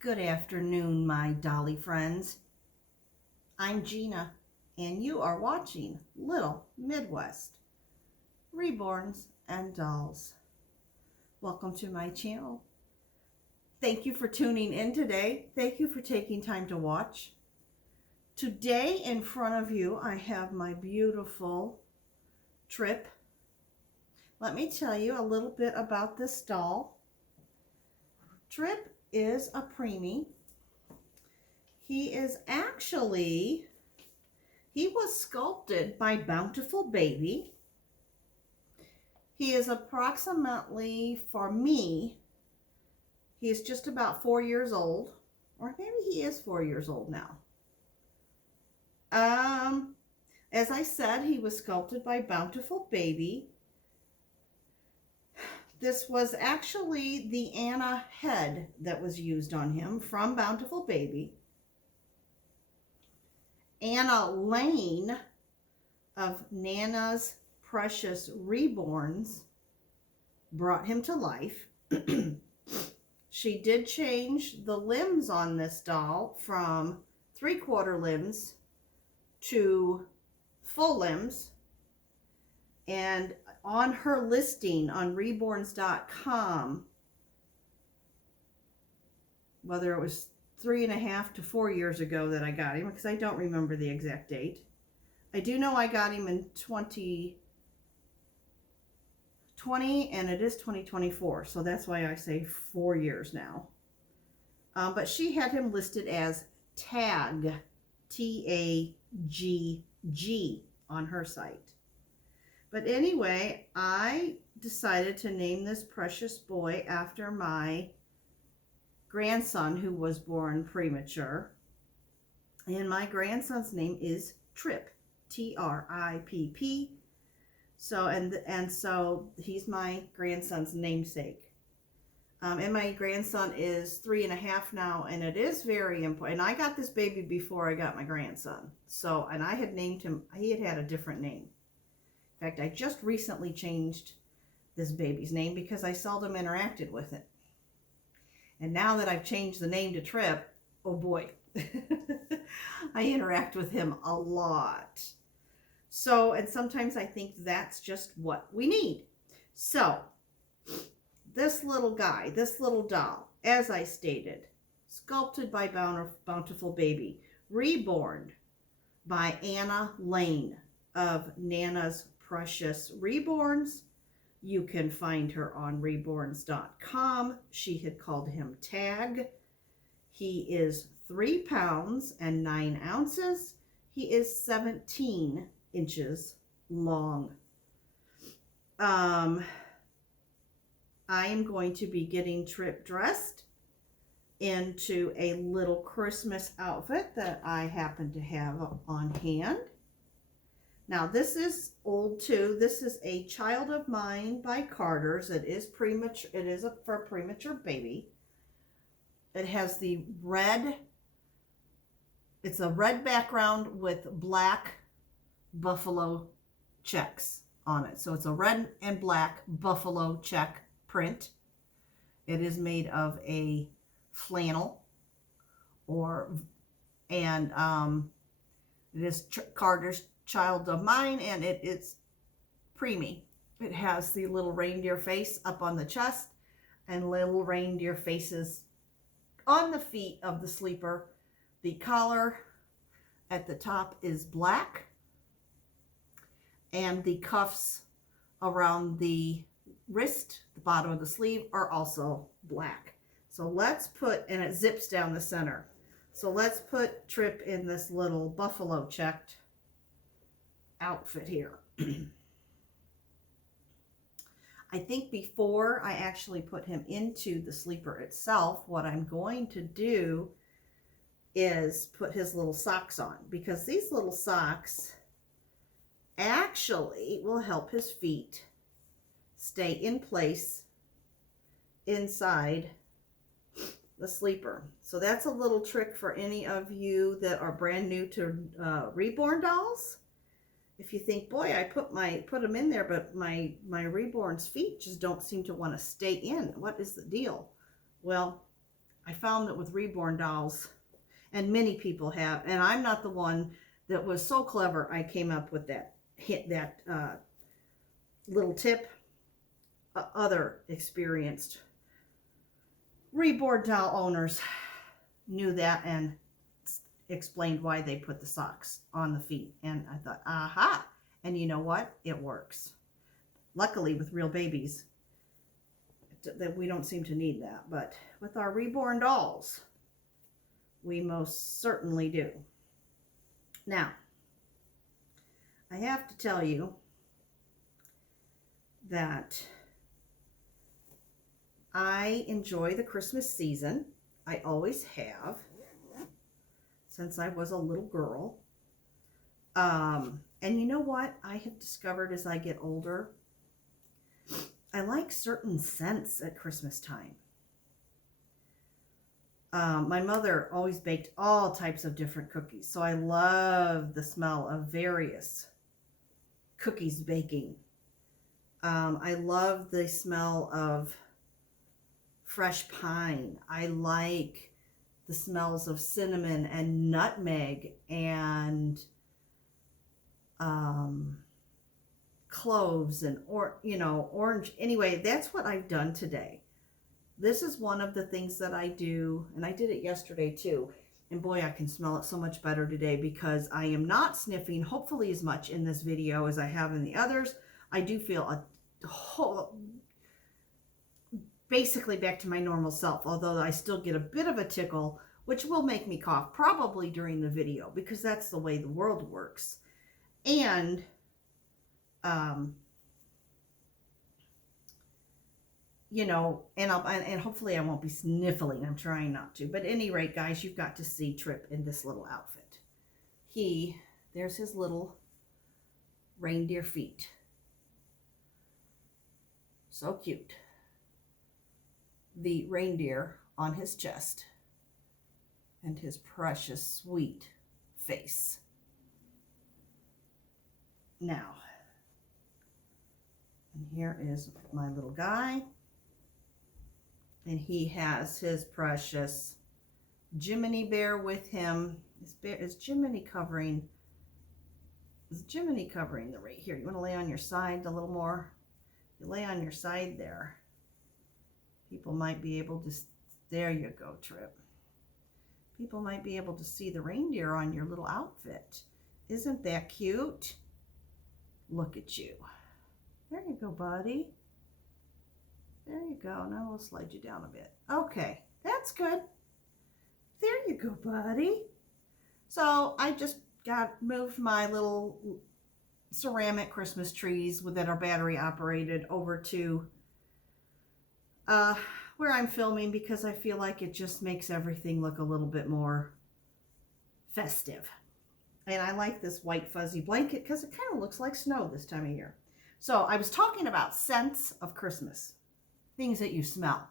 Good afternoon, my dolly friends. I'm Gina, and you are watching Little Midwest Reborns and Dolls. Welcome to my channel. Thank you for tuning in today. Thank you for taking time to watch. Today in front of you, I have my beautiful Tripp. Let me tell you a little bit about this doll. Tripp is a preemie. He was sculpted by Bountiful Baby. He is approximately, for me, he is just about 4 years old, or maybe he is 4 years old now. As I said, he was sculpted by Bountiful Baby. This was actually the Anna head that was used on him from Bountiful Baby. Anna Lane of Nana's Precious Reborns brought him to life. She did change the limbs on this doll from 3/4 limbs to full limbs. And on her listing on reborns.com, whether it was 3.5 to 4 years ago that I got him, because I don't remember the exact date. I do know I got him in 2020, and it is 2024, so that's why I say 4 years now. But she had him listed as TAG, T-A-G-G, on her site. But anyway, I decided to name this precious boy after my grandson, who was born premature. And my grandson's name is Tripp, T-R-I-P-P. So he's my grandson's namesake. And my grandson is 3.5 now, and it is very important. And I got this baby before I got my grandson. And I had named him, he had a different name. In fact, I just recently changed this baby's name because I seldom interacted with it. And now that I've changed the name to Tripp, oh boy, I interact with him a lot. And sometimes I think that's just what we need. So, this little guy, this little doll, as I stated, sculpted by Bountiful Baby, reborn by Anna Lane of Nana's Precious Reborns. You can find her on reborns.com. She had called him Tag. He is 3 pounds and 9 ounces. He is 17 inches long. I am going to be getting Tripp dressed into a little Christmas outfit that I happen to have on hand. Now, this is old too. This is A Child of Mine by Carter's. It is premature. It is for a premature baby. It has the red. It's a red background with black buffalo checks on it. So it's a red and black buffalo check print. It is made of a flannel, it is Carter's Child of Mine, and it's preemie. It has the little reindeer face up on the chest and little reindeer faces on the feet of the sleeper. The collar at the top is black, and the cuffs around the wrist, the bottom of the sleeve, are also black. So and it zips down the center. So let's put Tripp in this little buffalo checked outfit here. I think before I actually put him into the sleeper itself, what I'm going to do is put his little socks on, because these little socks actually will help his feet stay in place inside the sleeper. So that's a little trick for any of you that are brand new to reborn dolls. If you think, boy, I put them in there, but my reborn's feet just don't seem to want to stay in. What is the deal? Well, I found that with reborn dolls, and many people have, and I'm not the one that was so clever, I came up with that little tip. Other experienced reborn doll owners knew that and explained why they put the socks on the feet. And I thought, aha. And you know what? It works. Luckily, with real babies, that we don't seem to need that. But with our reborn dolls, we most certainly do. Now, I have to tell you that I enjoy the Christmas season. I always have, since I was a little girl. And you know what I have discovered as I get older? I like certain scents at Christmas time. My mother always baked all types of different cookies, so I love the smell of various cookies baking. I love the smell of fresh pine. I like the smells of cinnamon and nutmeg and cloves and orange. Anyway, that's what I've done today. This is one of the things that I do, and I did it yesterday too. And boy, I can smell it so much better today because I am not sniffing, hopefully as much in this video as I have in the others. I do feel a whole, basically back to my normal self, although I still get a bit of a tickle, which will make me cough probably during the video because that's the way the world works. And and hopefully I won't be sniffling. I'm trying not to. But at any rate, guys, you've got to see Tripp in this little outfit. There's his little reindeer feet. So cute. The reindeer on his chest and his precious sweet face. Now, and here is my little guy, and he has his precious Jiminy bear with him. Is Jiminy covering the right here? You want to lay on your side a little more? You lay on your side there. People might be able to, there you go, Tripp. People might be able to see the reindeer on your little outfit. Isn't that cute? Look at you. There you go, buddy. There you go. Now we'll slide you down a bit. Okay, that's good. There you go, buddy. So I just moved my little ceramic Christmas trees that are battery operated over to where I'm filming because I feel like it just makes everything look a little bit more festive. And I like this white fuzzy blanket because it kind of looks like snow this time of year. So I was talking about scents of Christmas, things that you smell.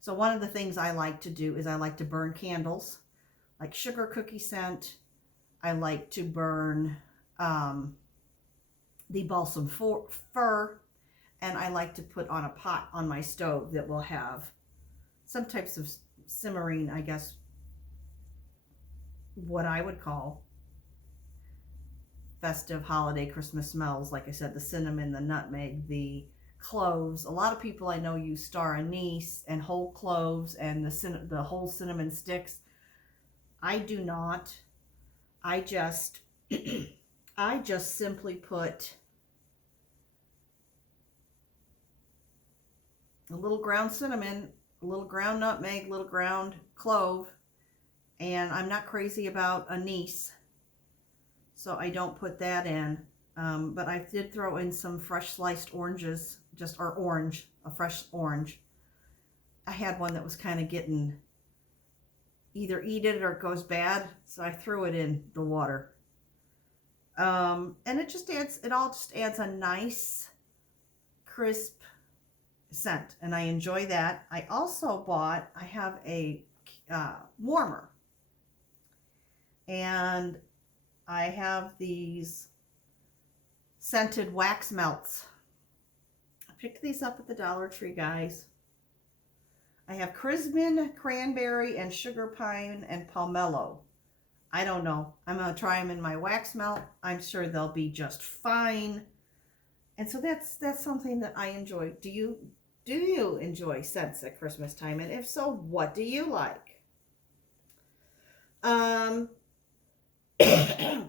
So one of the things I like to do is I like to burn candles, like sugar cookie scent. I like to burn the balsam fir, and I like to put on a pot on my stove that will have some types of simmering, I guess, what I would call festive holiday Christmas smells. Like I said, the cinnamon, the nutmeg, the cloves. A lot of people I know use star anise and whole cloves and the whole cinnamon sticks. I do not. I just simply put a little ground cinnamon, a little ground nutmeg, a little ground clove, and I'm not crazy about anise, so I don't put that in. But I did throw in some fresh sliced oranges, a fresh orange. I had one that was kind of getting either eaten or it goes bad, so I threw it in the water. And it all just adds a nice, crisp scent, and I enjoy that. I also I have a warmer, and I have these scented wax melts. I picked these up at the Dollar Tree, guys. I have Chrisman, cranberry, and sugar pine and pomelo. I don't know. I'm going to try them in my wax melt. I'm sure they'll be just fine. And so that's something that I enjoy. Do you enjoy scents at Christmas time? And if so, what do you like? Um,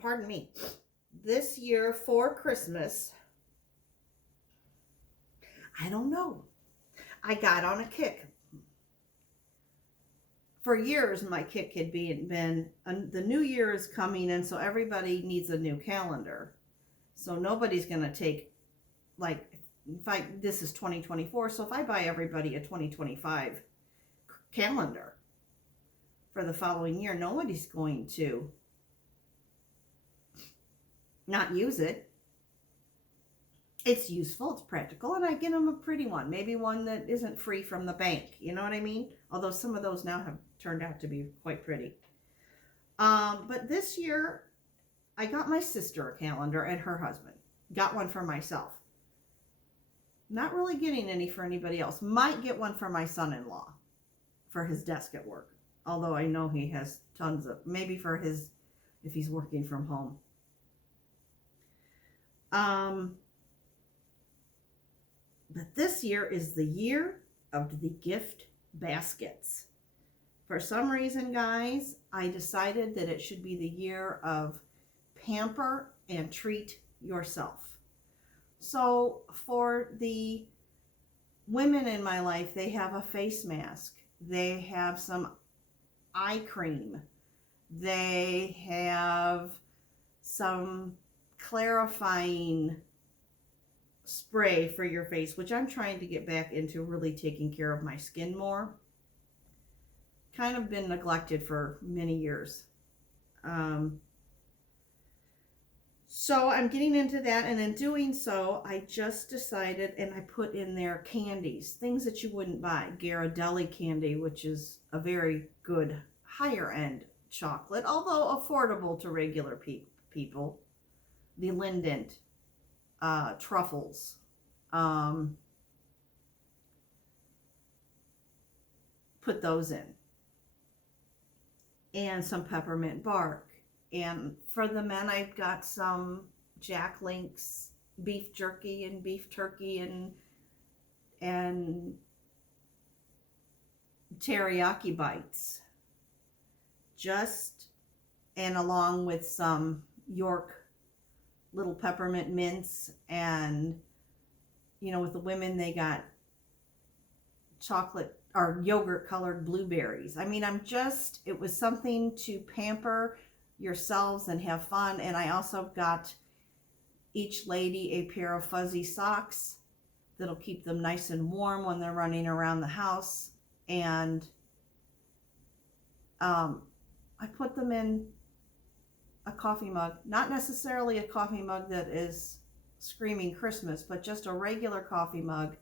pardon me. This year for Christmas, I don't know. I got on a kick. For years, my kick had been the new year is coming, and so everybody needs a new calendar. So nobody's going to take, like, this is 2024, so if I buy everybody a 2025 calendar for the following year, nobody's going to not use it. It's useful, it's practical, and I get them a pretty one. Maybe one that isn't free from the bank. You know what I mean? Although some of those now have turned out to be quite pretty. But this year, I got my sister a calendar and her husband. Got one for myself. Not really getting any for anybody else. Might get one for my son-in-law for his desk at work. Although I know he has tons of, maybe for his, if he's working from home. But this year is the year of the gift baskets. For some reason, guys, I decided that it should be the year of pamper and treat yourself. So for the women in my life, they have a face mask. They have some eye cream. They have some clarifying spray for your face, which I'm trying to get back into really taking care of my skin more. Kind of been neglected for many years. So I'm getting into that, and in doing so, I just decided, and I put in there candies, things that you wouldn't buy. Ghirardelli candy, which is a very good higher end chocolate, although affordable to regular people. The Lindent truffles. Put those in. And some peppermint bark. And for the men, I've got some Jack Link's beef jerky and beef turkey and teriyaki bites. And along with some York little peppermint mints, and with the women, they got chocolate or yogurt colored blueberries. I mean, it was something to pamper yourselves and have fun. And I also got each lady a pair of fuzzy socks that'll keep them nice and warm when they're running around the house. And I put them in a coffee mug, not necessarily a coffee mug that is screaming Christmas, but just a regular coffee mug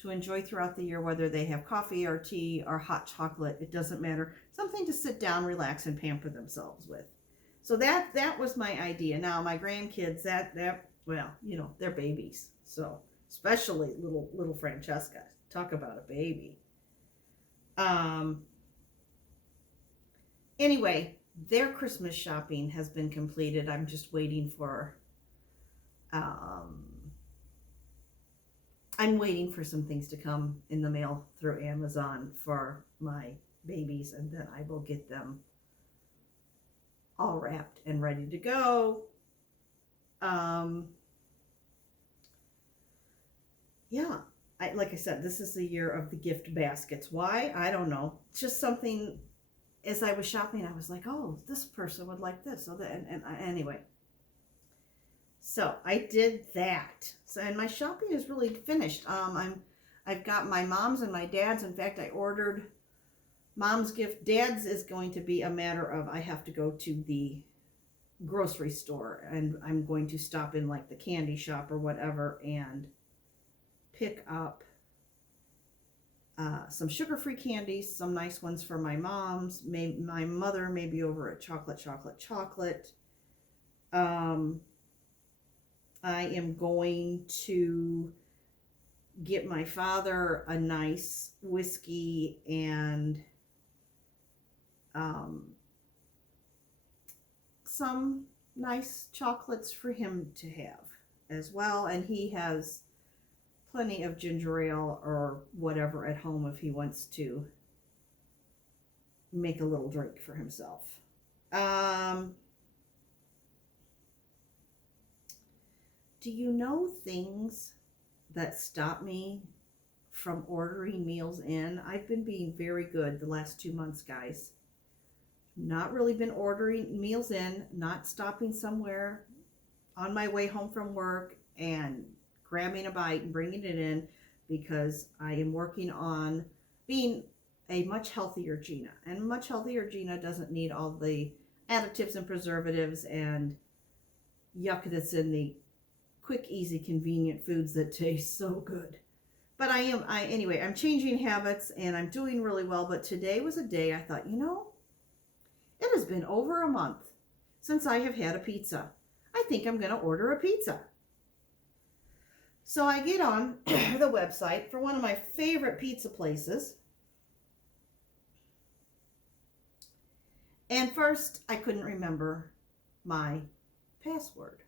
to enjoy throughout the year, whether they have coffee or tea or hot chocolate. It doesn't matter. Something to sit down, relax, and pamper themselves with. So that was my idea. Now my grandkids, well, they're babies. So especially little Francesca. Talk about a baby. Anyway, their Christmas shopping has been completed. I'm just waiting for I'm waiting for some things to come in the mail through Amazon for my babies, and then I will get them all wrapped and ready to go. Yeah, like I said, this is the year of the gift baskets. Why? I don't know. It's just something, as I was shopping, I was like, oh, this person would like this. So anyway. So I did that. And my shopping is really finished. I've got my mom's and my dad's. In fact, I ordered mom's gift. Dad's is going to be a matter of I have to go to the grocery store, and I'm going to stop in like the candy shop or whatever and pick up some sugar-free candies, some nice ones for my mom's. My mother may be over at chocolate. I am going to get my father a nice whiskey and some nice chocolates for him to have as well. And he has plenty of ginger ale or whatever at home if he wants to make a little drink for himself. Do you know things that stop me from ordering meals in? I've been being very good the last 2 months, guys. Not really been ordering meals in, not stopping somewhere on my way home from work and grabbing a bite and bringing it in, because I am working on being a much healthier Gina. And much healthier Gina doesn't need all the additives and preservatives and yuck that's in the quick, easy, convenient foods that taste so good. But anyway, I'm changing habits and I'm doing really well. But today was a day I thought, it has been over a month since I have had a pizza. I think I'm going to order a pizza. So I get on the website for one of my favorite pizza places. And first, I couldn't remember my password.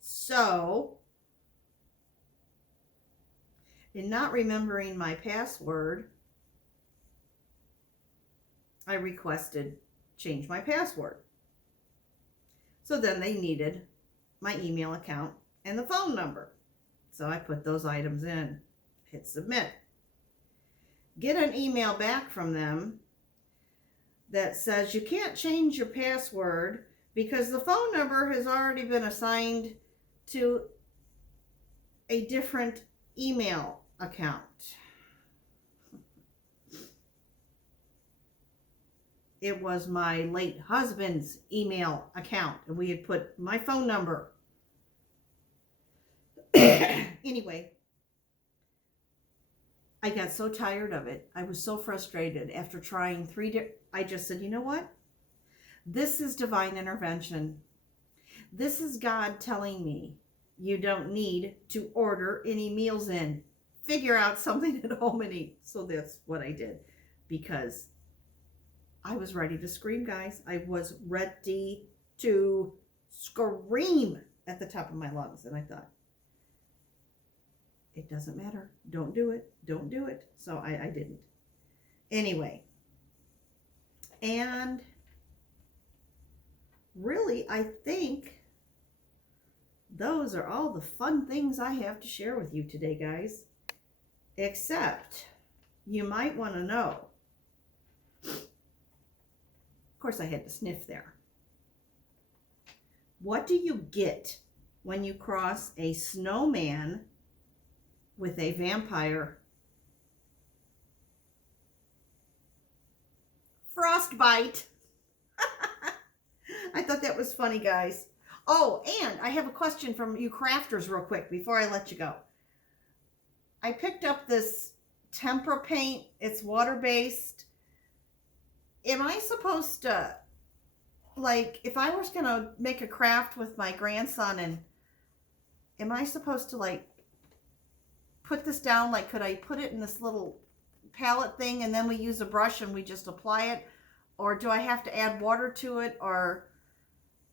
So, in not remembering my password, I requested change my password. So then they needed my email account and the phone number. So I put those items in, hit submit. Get an email back from them that says you can't change your password because the phone number has already been assigned to a different email account. It was my late husband's email account, and we had put my phone number. Anyway, I got so tired of it. I was so frustrated after trying I just said, you know what? This is divine intervention. This is God telling me you don't need to order any meals in. Figure out something at home and eat. So that's what I did, because I was ready to scream, guys. I was ready to scream at the top of my lungs. And I thought, it doesn't matter. Don't do it. Don't do it. So I didn't. Anyway. And really, I think those are all the fun things I have to share with you today, guys. Except you might want to know. Of course, I had to sniff there. What do you get when you cross a snowman with a vampire? Frostbite. I thought that was funny, guys. Oh, and I have a question from you crafters real quick before I let you go. I picked up this tempera paint. It's water-based. Am I supposed to, like, if I was going to make a craft with my grandson, and am I supposed to, like, put this down? Like, could I put it in this little palette thing and then we use a brush and we just apply it? Or do I have to add water to it? Or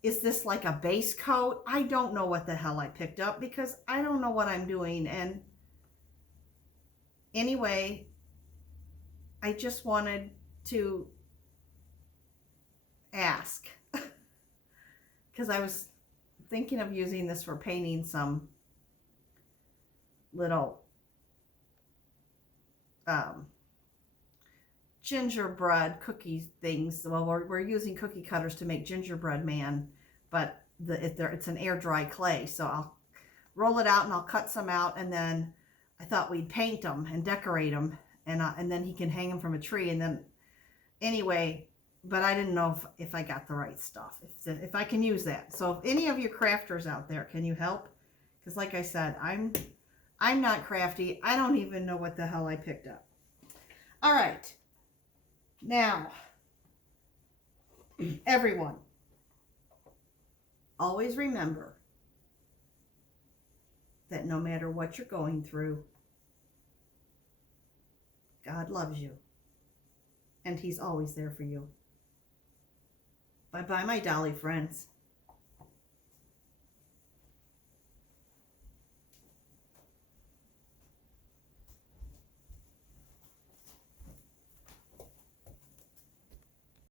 is this like a base coat? I don't know what the hell I picked up because I don't know what I'm doing. And anyway, I just wanted to ask because I was thinking of using this for painting some little gingerbread cookie things. Well, we're using cookie cutters to make gingerbread man, but it's an air dry clay, so I'll roll it out and I'll cut some out, and then I thought we'd paint them and decorate them, and then he can hang them from a tree. And then anyway, but I didn't know if I got the right stuff, if I can use that. So if any of you crafters out there, can you help? Because like I said, I'm not crafty. I don't even know what the hell I picked up. All right. Now, everyone, always remember, that no matter what you're going through, God loves you, and He's always there for you. Bye-bye, my dolly friends.